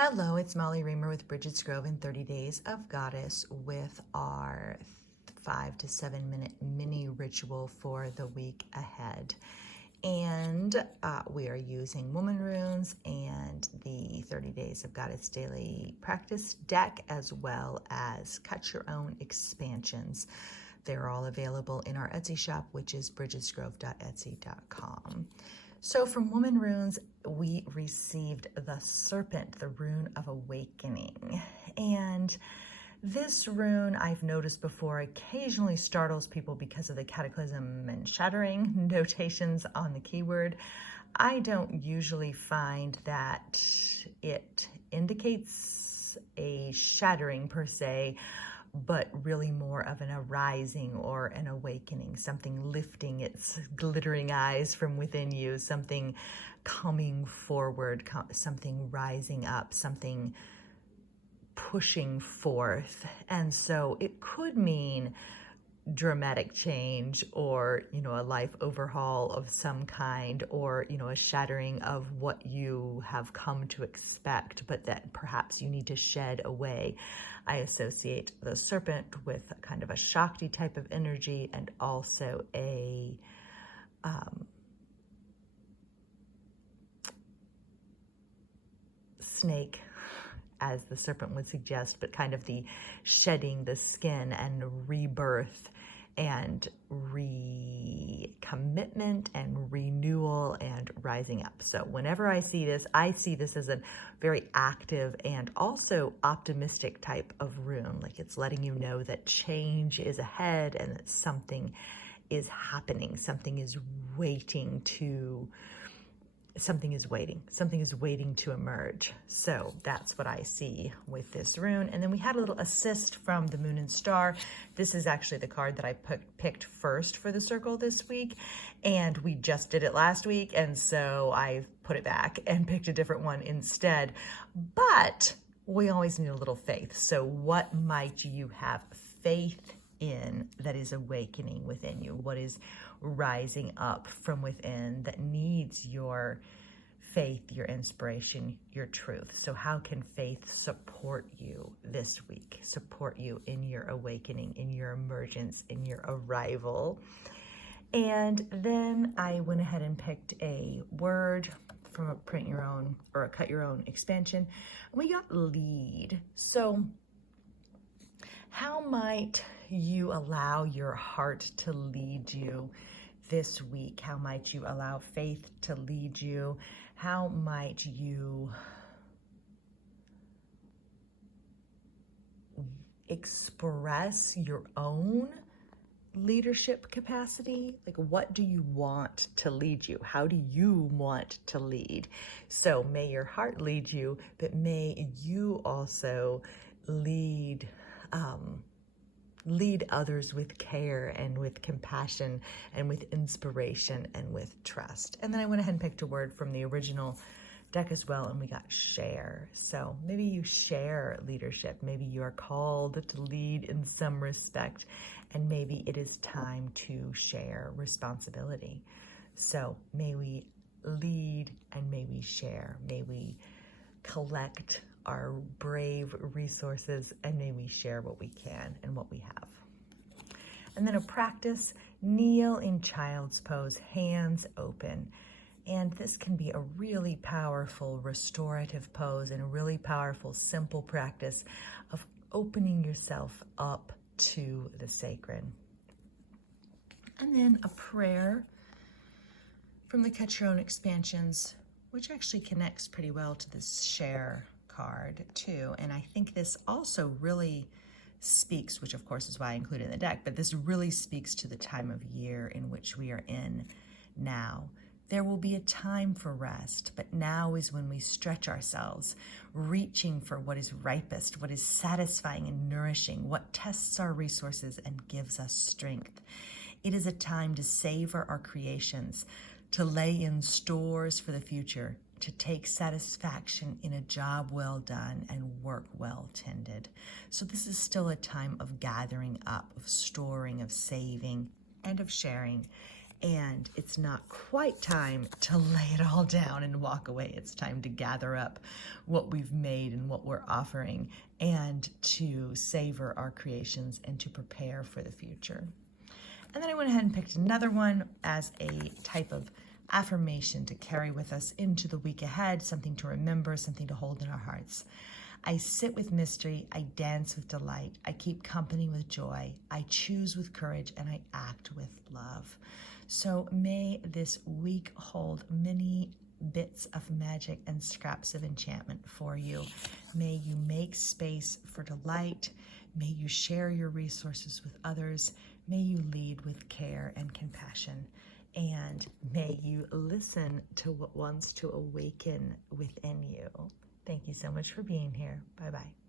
Hello, it's Molly Reamer with Bridget's Grove in 30 Days of Goddess with our 5 to 7 minute mini ritual for the week ahead. And we are using woman runes and the 30 Days of Goddess daily practice deck, as well as cut your own expansions. They're all available in our Etsy shop, which is bridgetsgrove.etsy.com. So from Woman Runes, we received the Serpent, the rune of awakening. And this rune, I've noticed before, occasionally startles people because of the cataclysm and shattering notations on the keyword. I don't usually find that it indicates a shattering per se, but really more of an arising or an awakening, something lifting its glittering eyes from within you, something coming forward, something rising up, something pushing forth. And so it could mean dramatic change, or a life overhaul of some kind, or a shattering of what you have come to expect, but that perhaps you need to shed away. I associate the serpent with kind of a Shakti type of energy, and also a snake, as the serpent would suggest, but kind of the shedding the skin and rebirth and recommitment and renewal and rising up. So whenever I see this as a very active and also optimistic type of rune. Like, it's letting you know that change is ahead and that something is happening, something is waiting to emerge. So that's what I see with this rune. And then we had a little assist from the Moon and Star. This is actually the card that I picked first for the circle this week, and we just did it last week, and so I put it back and picked a different one instead. But we always need a little faith. So what might you have faith in that is awakening within you? What is rising up from within that needs your faith, your inspiration, your truth? So how can faith support you this week, support you in your awakening, in your emergence, in your arrival? And then I went ahead and picked a word from a print your own or a cut your own expansion. We got lead. So how might you allow your heart to lead you this week? How might you allow faith to lead you? How might you express your own leadership capacity? Like, what do you want to lead you? How do you want to lead? So may your heart lead you, but may you also lead others with care and with compassion and with inspiration and with trust. And then I went ahead and picked a word from the original deck as well, and we got share. So maybe you share leadership. Maybe you are called to lead in some respect, and maybe it is time to share responsibility. So may we lead and may we share. May we collect our brave resources, and may we share what we can and what we have. And then a practice, kneel in child's pose, hands open. And this can be a really powerful restorative pose and a really powerful, simple practice of opening yourself up to the sacred. And then a prayer from the Cut Your Own Expansions, which actually connects pretty well to this share card too. And I think this also really speaks, which of course is why I included in the deck, but this really speaks to the time of year in which we are in now. There will be a time for rest, but now is when we stretch ourselves, reaching for what is ripest, what is satisfying and nourishing, what tests our resources and gives us strength. It is a time to savor our creations, to lay in stores for the future, to take satisfaction in a job well done and work well tended. So this is still a time of gathering up, of storing, of saving, and of sharing. And it's not quite time to lay it all down and walk away. It's time to gather up what we've made and what we're offering, and to savor our creations and to prepare for the future. And then I went ahead and picked another one as a type of affirmation to carry with us into the week ahead, something to remember, something to hold in our hearts. I sit with mystery, I dance with delight, I keep company with joy, I choose with courage, and I act with love. So may this week hold many bits of magic and scraps of enchantment for you. May you make space for delight. May you share your resources with others. May you lead with care and compassion. And may you listen to what wants to awaken within you. Thank you so much for being here. Bye-bye.